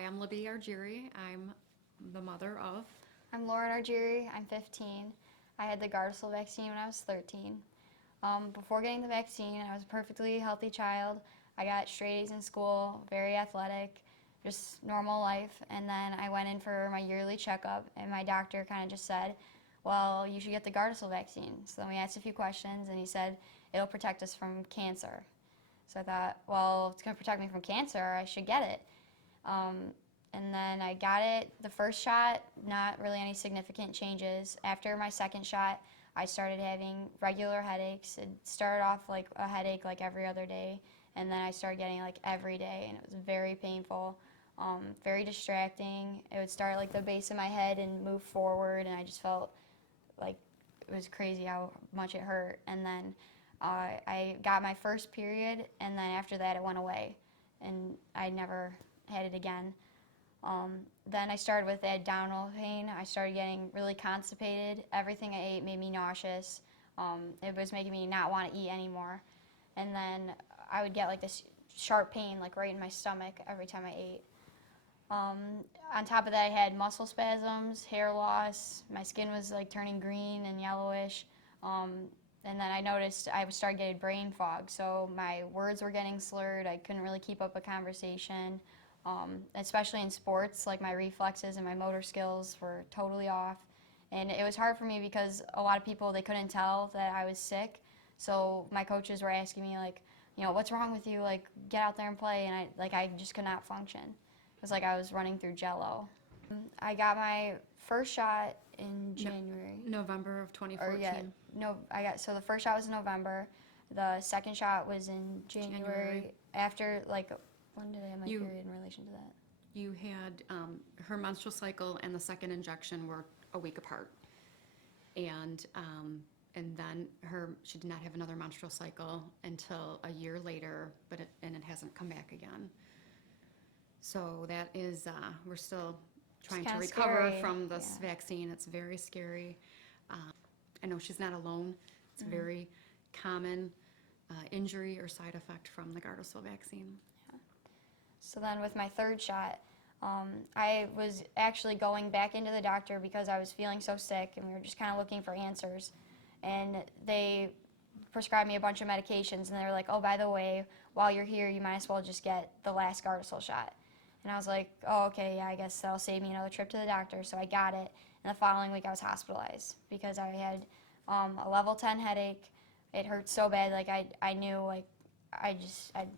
Hi, I'm Libby Argiri. I'm the mother of. I'm Lauren Argiri. I'm 15. I had the Gardasil vaccine when I was 13. Before getting the vaccine, I was a perfectly healthy child. I got straight A's in school, very athletic, just normal life. And then I went in for my yearly checkup, and my doctor kind of just said, well, you should get the Gardasil vaccine. So then we asked a few questions, and he said, it'll protect us from cancer. So I thought, well, it's going to protect me from cancer. I should get it. And then I got it the first shot, not really any significant changes. After my second shot, I started having regular headaches. It started off like a headache like every other day, and then I started getting like every day, and it was very painful, very distracting. It would start like the base of my head and move forward, and I just felt like it was crazy how much it hurt. And then I got my first period, and then after that it went away, and I never had it again. Then I started with abdominal pain. I started getting really constipated. Everything I ate made me nauseous. It was making me not want to eat anymore. And then I would get like this sharp pain like right in my stomach every time I ate. On top of that, I had muscle spasms, hair loss. My skin was like turning green and yellowish. And then I noticed I started getting brain fog. So my words were getting slurred. I couldn't really keep up a conversation. Especially in sports, like my reflexes and my motor skills were totally off. And it was hard for me because a lot of people, they couldn't tell that I was sick. So my coaches were asking me like, you know, what's wrong with you? Like, get out there and play. And I just could not function. It was like I was running through jello. I got my first shot in January. November of 2014. So the first shot was in November. The second shot was in January. After like, when did I have my period in relation to that? You had her menstrual cycle and the second injection were a week apart, and then she did not have another menstrual cycle until a year later, but it hasn't come back again. So that is we're still trying to recover from this vaccine. It's very scary. I know she's not alone. It's a very common injury or side effect from the Gardasil vaccine. So then with my third shot, I was actually going back into the doctor because I was feeling so sick, and we were just kind of looking for answers. And they prescribed me a bunch of medications, and they were like, oh, by the way, while you're here, you might as well just get the last Gardasil shot. And I was like, oh, okay, yeah, I guess that'll save me another trip to the doctor. So I got it, and the following week I was hospitalized because I had a level 10 headache. It hurt so bad, like I knew, like,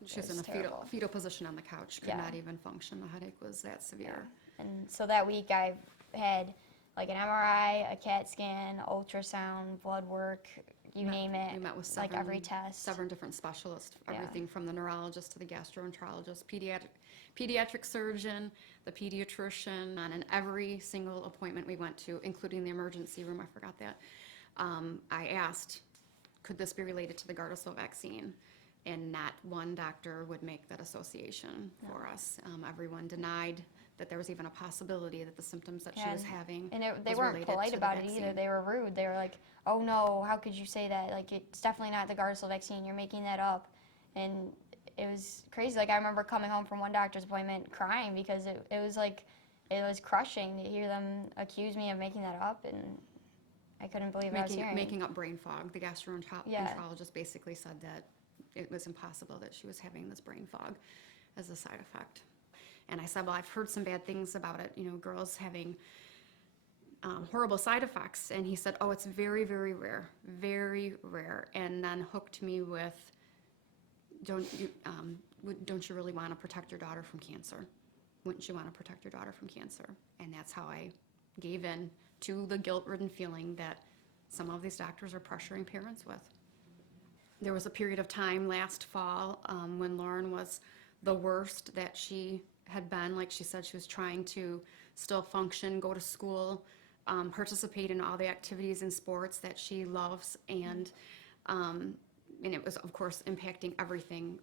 she was in a fetal position on the couch, could not even function. The headache was that severe. Yeah. And so that week I had like an MRI, a CAT scan, ultrasound, blood work, you name it. You met with like every test. 7 different specialists, everything from the neurologist to the gastroenterologist, pediatric surgeon, the pediatrician, and every single appointment we went to, including the emergency room, I forgot that. I asked, could this be related to the Gardasil vaccine? And not one doctor would make that association for us. Everyone denied that there was even a possibility that the symptoms that she was having and they weren't polite about it either. They were rude. They were like, oh no, how could you say that? Like, it's definitely not the Gardasil vaccine. You're making that up. And it was crazy. Like, I remember coming home from one doctor's appointment crying because it was like, it was crushing to hear them accuse me of making that up, and I couldn't believe what I was hearing. Making up brain fog. The gastroenterologist basically said that it was impossible that she was having this brain fog as a side effect. And I said, well, I've heard some bad things about it, you know, girls having horrible side effects. And he said, oh, it's very, very rare, and then hooked me with, don't you really want to protect your daughter from cancer? Wouldn't you want to protect your daughter from cancer? And that's how I gave in to the guilt-ridden feeling that some of these doctors are pressuring parents with. There was a period of time last fall when Lauren was the worst that she had been. Like she said, she was trying to still function, go to school, participate in all the activities and sports that she loves, and it was, of course, impacting everything.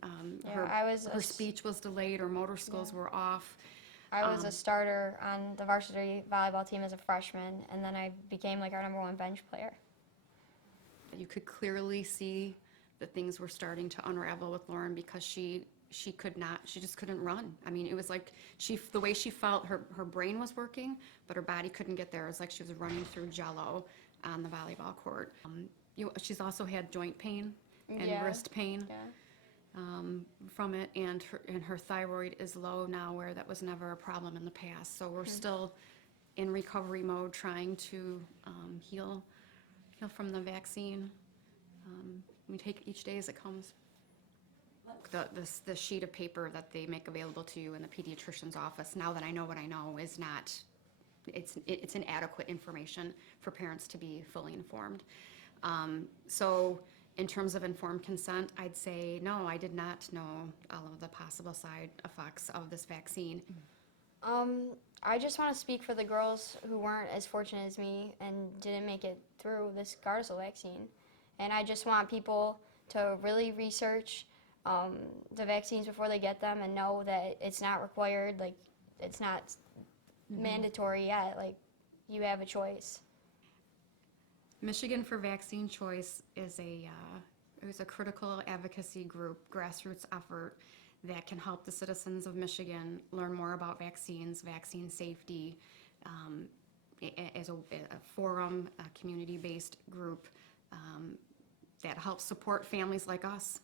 Her speech was delayed, her motor skills were off. I was a starter on the varsity volleyball team as a freshman, and then I became like our #1 bench player. You could clearly see that things were starting to unravel with Lauren because she she just couldn't run. I mean, it was like the way she felt, her brain was working, but her body couldn't get there. It was like she was running through jello on the volleyball court. She's also had joint pain and wrist pain from it, and her thyroid is low now, where that was never a problem in the past. So we're still in recovery mode, trying to heal from the vaccine. We take each day as it comes. The sheet of paper that they make available to you in the pediatrician's office, now that I know what I know, is not, it's inadequate information for parents to be fully informed. So in terms of informed consent, I'd say no, I did not know all of the possible side effects of this vaccine. I just want to speak for the girls who weren't as fortunate as me and didn't make it through this Gardasil vaccine. And I just want people to really research the vaccines before they get them, and know that it's not required, like it's not mandatory yet, like you have a choice. Michigan for Vaccine Choice is it was a critical advocacy group, grassroots effort that can help the citizens of Michigan learn more about vaccines, vaccine safety, as a forum, a community-based group that helps support families like us